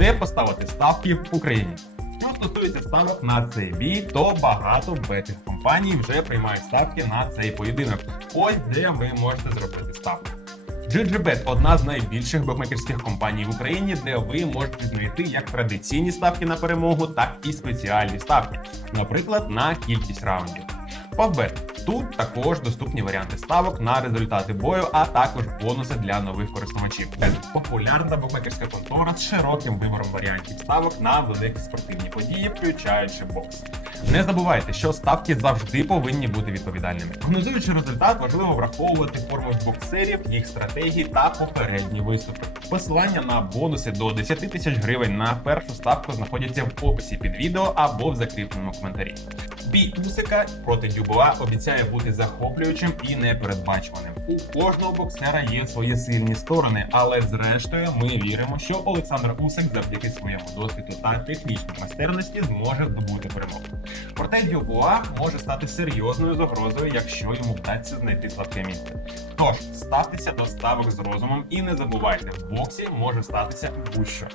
де поставити ставки в Україні. Що стосується ставок на цей бій, то багато бетих компаній вже приймають ставки на цей поєдинок. Ось де ви можете зробити ставку. GGBet – одна з найбільших букмекерських компаній в Україні, де ви можете знайти як традиційні ставки на перемогу, так і спеціальні ставки, наприклад, на кількість раундів. Favbet. Тут також доступні варіанти ставок на результати бою, а також бонуси для нових користувачів. Популярна букмекерська контора з широким вибором варіантів ставок на великі спортивні події, включаючи бокс. Не забувайте, що ставки завжди повинні бути відповідальними. Прогнозуючи результат, важливо враховувати форму боксерів, їх стратегії та попередні виступи. Посилання на бонуси до 10 тисяч гривень на першу ставку знаходяться в описі під відео або в закріпленому коментарі. Бій Усика проти Дюбова обіцяє бути захоплюючим і непередбачуваним. У кожного боксера є свої сильні сторони, але зрештою ми віримо, що Олександр Усик завдяки своєму досвіду та технічній майстерності зможе здобути перемогу. Проте Дюбуа може стати серйозною загрозою, якщо йому вдасться знайти слабке місце. Тож ставтеся до ставок з розумом і не забувайте, в боксі може статися будь-що.